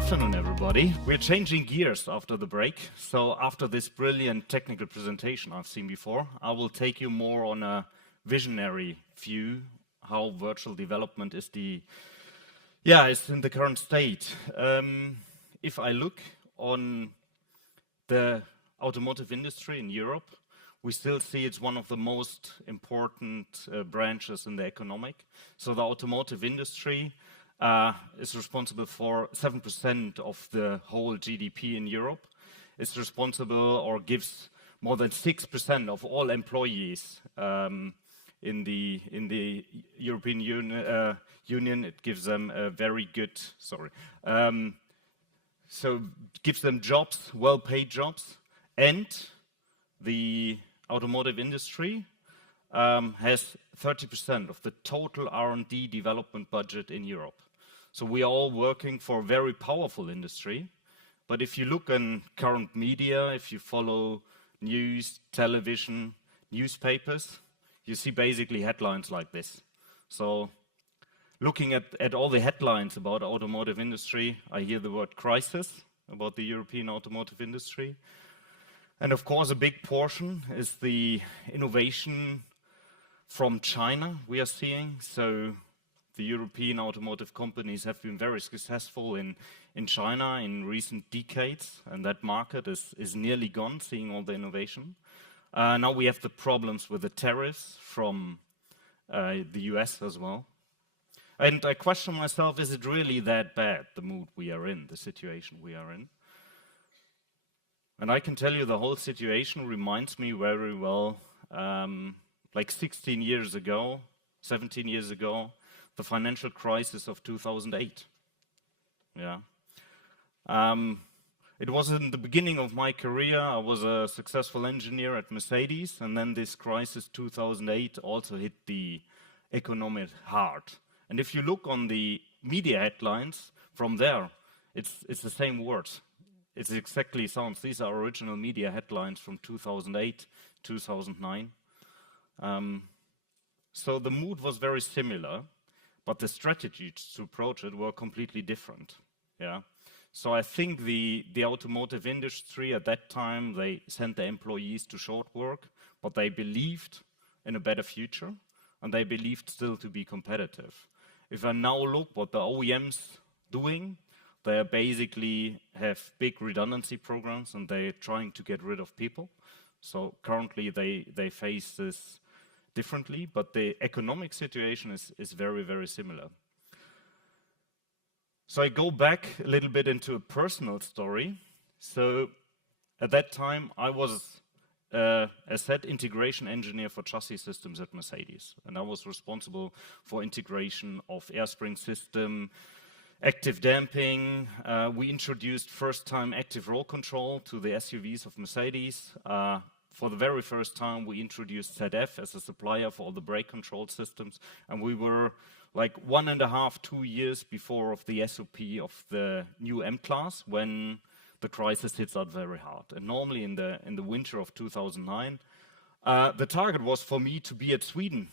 afternoon, everybody. We're changing gears after the break. So after this brilliant technical presentation I've seen before, I will take you more on a visionary view, how virtual development is it's in the current state. If I look on the automotive industry in Europe, we still see it's one of the most important branches in the economic. So the automotive industry is responsible for 7% of the whole GDP in Europe. It's responsible or gives more than 6% of all employees in the European Union. It gives them a very good, so gives them jobs, well-paid jobs, and the automotive industry has 30% of the total R&D development budget in Europe. So we are all working for a very powerful industry. But if you look in current media, if you follow news, television, newspapers, you see basically headlines like this. So looking at all the headlines about automotive industry, I hear the word crisis about the European automotive industry. And of course, a big portion is the innovation from China we are seeing. So the European automotive companies have been very successful in China in recent decades, and that market is nearly gone, seeing all the innovation. Now we have the problems with the tariffs from the US as well. And I question myself, is it really that bad, the mood we are in, the situation we are in? And I can tell you the whole situation reminds me very well, like 16 years ago, 17 years ago, the financial crisis of 2008. Yeah. It was in the beginning of my career. I was a successful engineer at Mercedes, and then this crisis 2008 also hit the economy hard. And if you look on the media headlines from there, it's the same words. It exactly sounds. These are original media headlines from 2008, 2009. So the mood was very similar, but the strategies to approach it were completely different. Yeah. So I think the automotive industry at that time, they sent their employees to short work, but they believed in a better future, and they believed still to be competitive. If I now look what the OEMs doing, they basically have big redundancy programs, and they're trying to get rid of people. So currently they face this differently, but the economic situation is very, very similar. So I go back a little bit into a personal story. So at that time, I was, as said, integration engineer for chassis systems at Mercedes. And I was responsible for integration of air spring system, active damping. We introduced first-time active roll control to the SUVs of Mercedes. For the very first time, we introduced ZF as a supplier for all the brake control systems, and we were like 1.5, 2 years before of the SOP of the new M-Class when the crisis hits out very hard. And normally in the winter of 2009, the target was for me to be at Sweden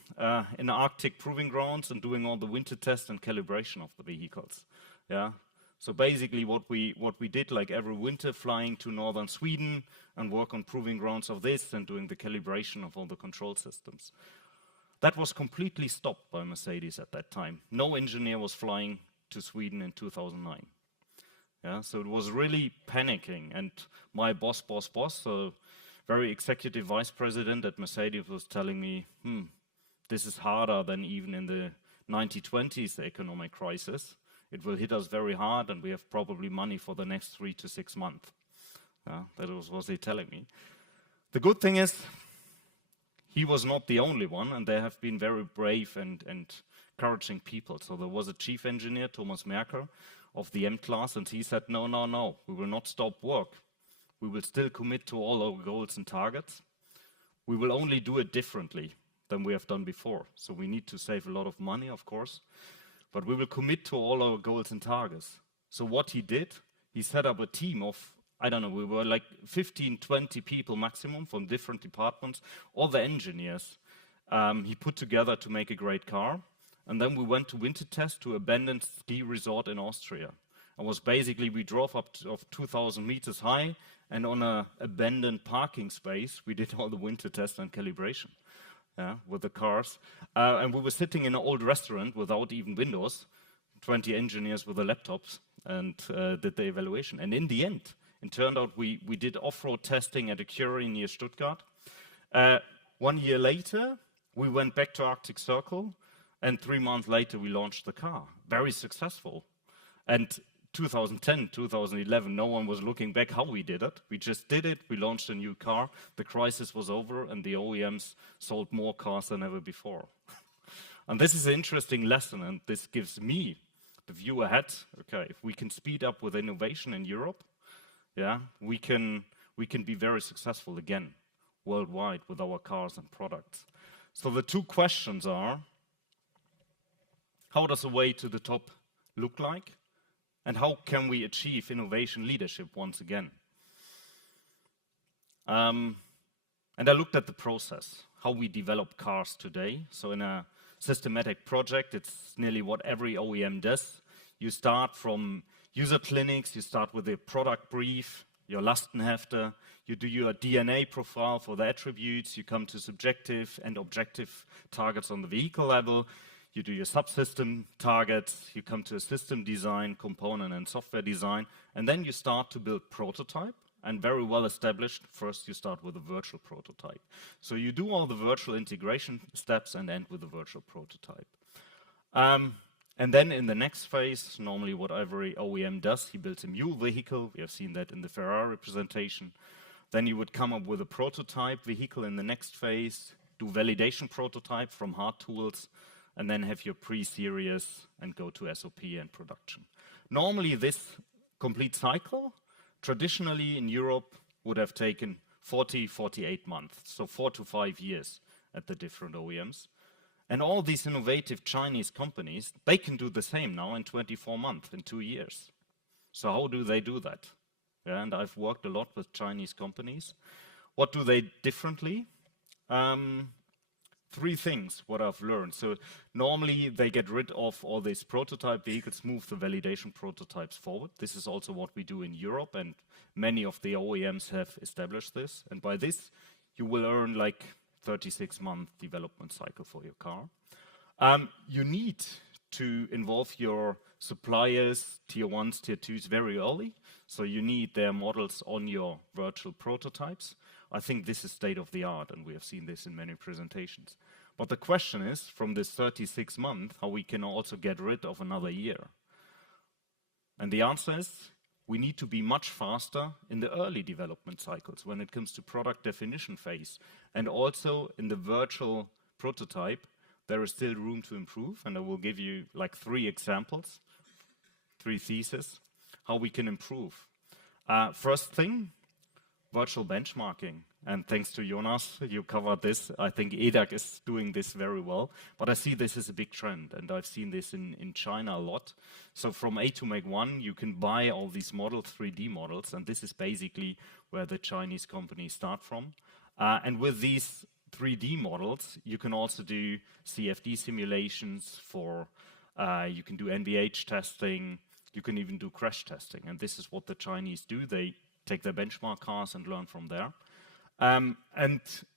in the Arctic proving grounds and doing all the winter tests and calibration of the vehicles. Yeah. So basically what we did, like every winter, flying to northern Sweden and work on proving grounds of this and doing the calibration of all the control systems. That was completely stopped by Mercedes at that time. No engineer was flying to Sweden in 2009. Yeah, so it was really panicking, and my boss, so very executive vice president at Mercedes, was telling me, this is harder than even in the 1920s, the economic crisis. It will hit us very hard, and we have probably money for the next 3 to 6 months. That was what he telling me. The good thing is, he was not the only one, and they have been very brave and encouraging people. So there was a chief engineer, Thomas Merker, of the M-Class, and he said, no, we will not stop work. We will still commit to all our goals and targets. We will only do it differently than we have done before. So we need to save a lot of money, of course, but we will commit to all our goals and targets. So what he did, he set up a team of, I don't know, we were like 15, 20 people maximum from different departments, all the engineers he put together to make a great car. And then we went to winter test to an abandoned ski resort in Austria. It was basically, we drove up to 2,000 meters high, and on an abandoned parking space, we did all the winter test and calibration, with the cars. And we were sitting in an old restaurant without even windows, 20 engineers with their laptops, and did the evaluation. And in the end, it turned out we did off-road testing at a quarry near Stuttgart. 1 year later, we went back to Arctic Circle, and 3 months later, we launched the car. Very successful. And 2010, 2011, no one was looking back how we did it. We just did it, we launched a new car, the crisis was over, and the OEMs sold more cars than ever before. And this is an interesting lesson, and this gives me the view ahead. Okay, if we can speed up with innovation in Europe, we can be very successful again, worldwide, with our cars and products. So the two questions are, how does the way to the top look like? And how can we achieve innovation leadership once again? And I looked at the process, how we develop cars today. So in a systematic project, it's nearly what every OEM does. You start from user clinics, you start with a product brief, your Lastenhefte, you do your DNA profile for the attributes, you come to subjective and objective targets on the vehicle level, you do your subsystem targets, you come to a system design, component and software design, and then you start to build prototype, and very well established, first you start with a virtual prototype. So you do all the virtual integration steps and end with a virtual prototype. And then in the next phase, normally what every OEM does, he builds a new vehicle. We have seen that in the Ferrari presentation. Then you would come up with a prototype vehicle in the next phase, do validation prototype from hard tools, and then have your pre-series and go to SOP and production. Normally this complete cycle, traditionally in Europe, would have taken 48 months, so 4 to 5 years at the different OEMs. And all these innovative Chinese companies, they can do the same now in 24 months, in 2 years. So how do they do that? And I've worked a lot with Chinese companies. What do they differently? 3 things what I've learned. So normally they get rid of all these prototype vehicles, move the validation prototypes forward. This is also what we do in Europe, and many of the OEMs have established this. And by this, you will earn like 36-month development cycle for your car. You need to involve your suppliers, tier 1s, tier 2s very early. So you need their models on your virtual prototypes. I think this is state of the art, and we have seen this in many presentations. But the question is, from this 36 months, how we can also get rid of another year. And the answer is, we need to be much faster in the early development cycles when it comes to product definition phase. And also in the virtual prototype, there is still room to improve. And I will give you like 3 examples, 3 theses, how we can improve. First thing, virtual benchmarking. And thanks to Jonas, you covered this. I think EDAC is doing this very well. But I see this as a big trend, and I've seen this in China a lot. So from A to Make 1, you can buy all these models, 3D models, and this is basically where the Chinese companies start from. And with these 3D models, you can also do CFD simulations for, you can do NVH testing, you can even do crash testing. And this is what the Chinese do. They take their benchmark cars and learn from there. And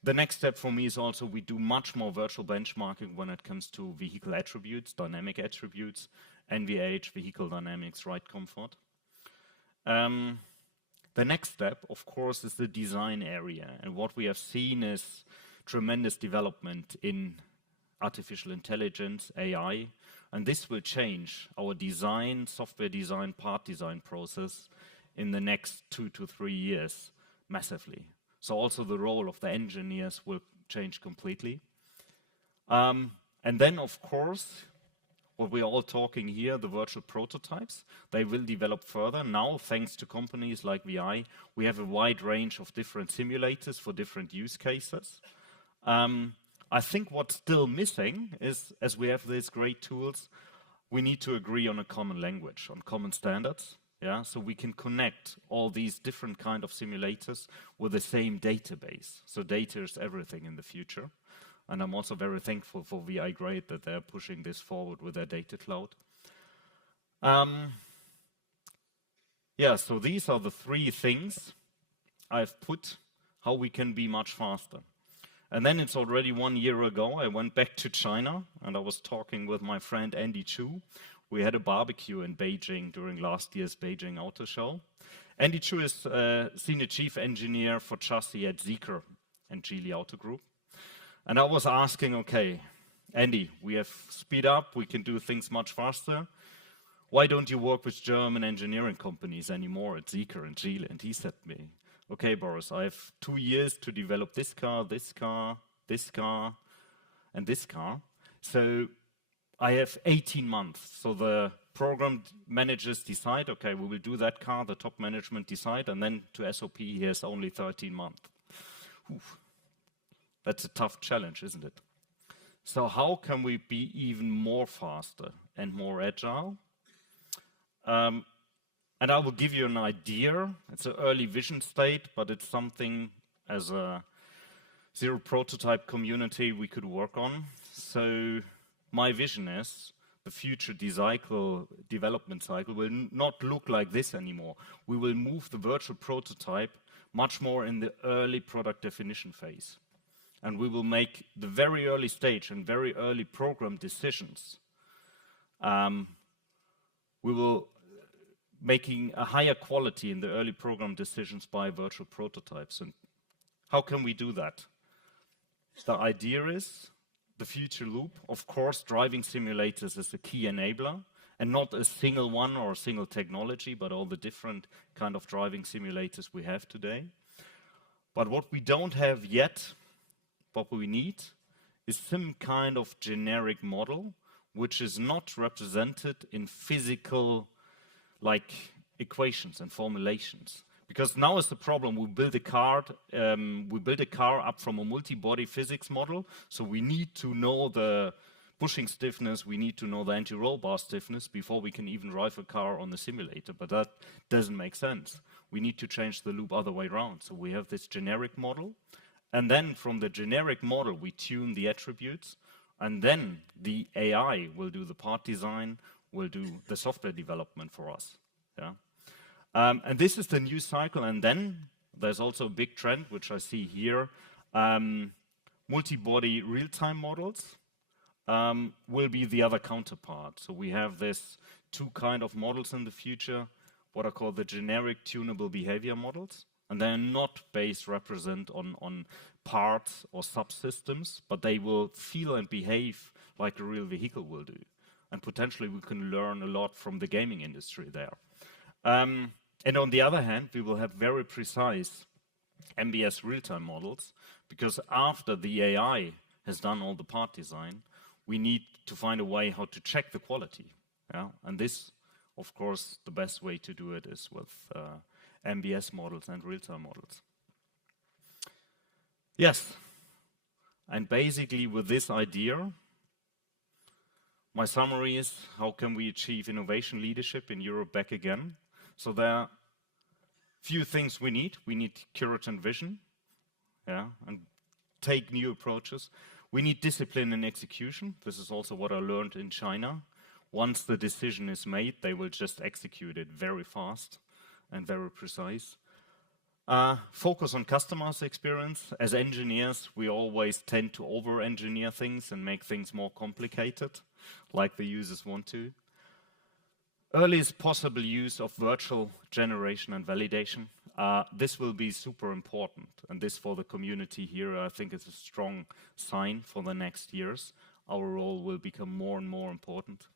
the next step for me is also we do much more virtual benchmarking when it comes to vehicle attributes, dynamic attributes, NVH, vehicle dynamics, ride comfort. The next step, of course, is the design area. And what we have seen is tremendous development in artificial intelligence, AI, and this will change our design, software design, part design process in the next 2 to 3 years massively. So also the role of the engineers will change completely. And then, of course, what we're all talking here, the virtual prototypes, they will develop further. Now, thanks to companies like VI, we have a wide range of different simulators for different use cases. I think what's still missing is, as we have these great tools, we need to agree on a common language, on common standards. Yeah, so we can connect all these different kind of simulators with the same database. So data is everything in the future. And I'm also very thankful for VI Grade that they're pushing this forward with their data cloud. Yeah, so these are the 3 things I've put how we can be much faster. And then it's already 1 year ago, I went back to China and I was talking with my friend Andy Chu. We had a barbecue in Beijing during last year's Beijing Auto Show. Andy Chu is Senior Chief Engineer for Chassis at Zeekr and Geely Auto Group. And I was asking, okay, Andy, we have speed up, we can do things much faster. Why don't you work with German engineering companies anymore at Zeekr and Geely? And he said to me, okay, Boris, I have 2 years to develop this car, this car, this car, and this car. So I have 18 months. So the program managers decide, okay, we will do that car, the top management decide, and then to SOP, he has only 13 months. Oof. That's a tough challenge, isn't it? So how can we be even more faster and more agile? And I will give you an idea. It's an early vision state, but it's something as a zero prototype community we could work on. So my vision is the future development cycle will not look like this anymore. We will move the virtual prototype much more in the early product definition phase. And we will make the very early stage and very early program decisions. We will making a higher quality in the early program decisions by virtual prototypes. And how can we do that? The idea is the future loop. Of course, driving simulators is a key enabler, and not a single one or a single technology, but all the different kind of driving simulators we have today. But what we don't have yet, what we need, is some kind of generic model which is not represented in physical like equations and formulations. Because now is the problem, we build a car up from a multi-body physics model, so we need to know the bushing stiffness, we need to know the anti-roll bar stiffness before we can even drive a car on the simulator, but that doesn't make sense. We need to change the loop other way around. So we have this generic model, and then from the generic model we tune the attributes, and then the AI will do the part design, will do the software development for us. Yeah? And this is the new cycle, and then there's also a big trend, which I see here. Multi-body real-time models will be the other counterpart. So we have this 2 kind of models in the future, what are called the generic tunable behavior models, and they're not represent on parts or subsystems, but they will feel and behave like a real vehicle will do. And potentially we can learn a lot from the gaming industry there. And on the other hand, we will have very precise MBS real-time models, because after the AI has done all the part design, we need to find a way how to check the quality. Yeah? And this, of course, the best way to do it is with MBS models and real-time models. Yes, and basically with this idea, my summary is, how can we achieve innovation leadership in Europe back again? So there are few things we need. We need courage and vision, yeah, and take new approaches. We need discipline and execution. This is also what I learned in China. Once the decision is made, they will just execute it very fast and very precise. Focus on customers' experience. As engineers, we always tend to over-engineer things and make things more complicated, like the users want to. Earliest possible use of virtual generation and validation. This will be super important, and this for the community here, I think it's a strong sign for the next years. Our role will become more and more important.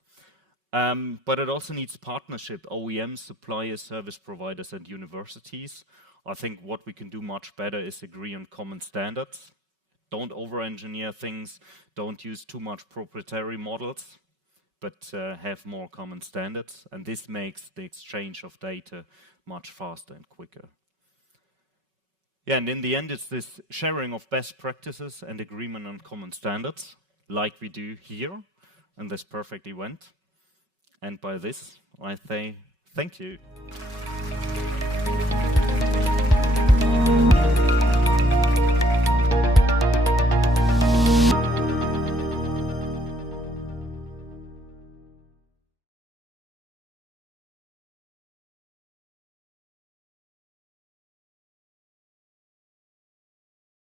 But it also needs partnership, OEMs, suppliers, service providers, and universities. I think what we can do much better is agree on common standards. Don't over-engineer things, don't use too much proprietary models, but have more common standards. And this makes the exchange of data much faster and quicker. Yeah, and in the end, it's this sharing of best practices and agreement on common standards, like we do here in this perfect event. And by this, I say thank you.